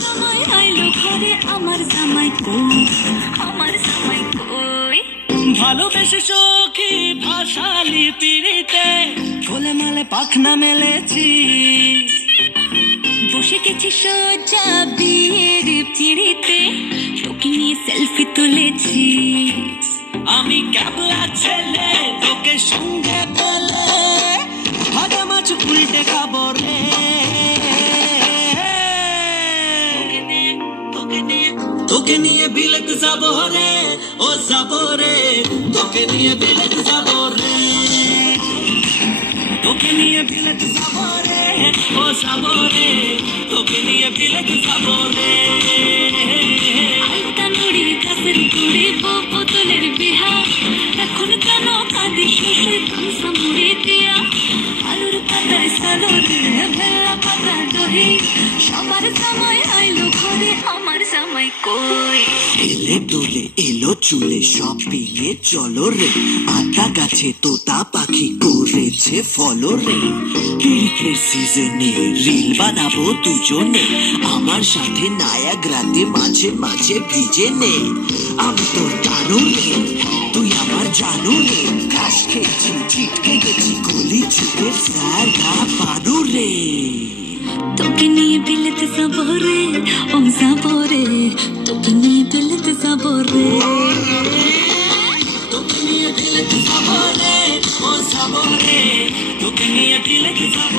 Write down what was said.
সময় আইলো ঘরে আমার জামাই কই, আমার জামাই কই। ভালোবেসে সখী ভাসালি পিড়িতে, কোলে মালে পাখনা মেলেছি, বসে গেছি সোজা বিয়ের পিড়িতে, সখী নিয়ে সেলফি তুলেছি। আমি ক্যাবলা ছেলে তোকে সঙ্গে পেলে, ভাগা মাছ উল্টে খাবো রে। তোকে নিয়ে বিলেত যাবো রে, ও যাবো রে, তোকে নিয়ে বিলেত যাবো রে, তোকে নিয়ে বিলেত যাবো রে, ও যাবো রে, তোকে নিয়ে বিলেত যাবো রে। আলতা নুড়ি গাছের গুড়ি বোতলের বিহা, এখন কেন কাঁদিস সেই কাঁসা মুড়ি দিয়া, আলুর পাতায় সালোর ভেলা পাতা দহি, সবার সময় আইলো ঘরে আমার জামাই কই। এলে দোলে এলো চুলে শপিংয়ে চলো রে, আতা গাছে তোতা পাখি করেছে ফলো রে, পিরিতের সিজনে রিল বানাবো দুজনে, আমার সাথে নায়াগ্রাতে মাঝে মাঝে ভিজে নে। আমি তোর টানো রে, তুই আমার জানো রে, ঘাস খেয়েছি ছিটকে গেছি গলি ছুটে সারা পানো রে। তোকে নিয়ে বিলেতে যাবো রে, ও যাবো রে, তোকে নিয়ে বিলেতে যাবো রে, তোকে নিয়ে বিলেতে যাবো রে, ও যাবো রে, তোকে নিয়ে বিলেতে যাবো।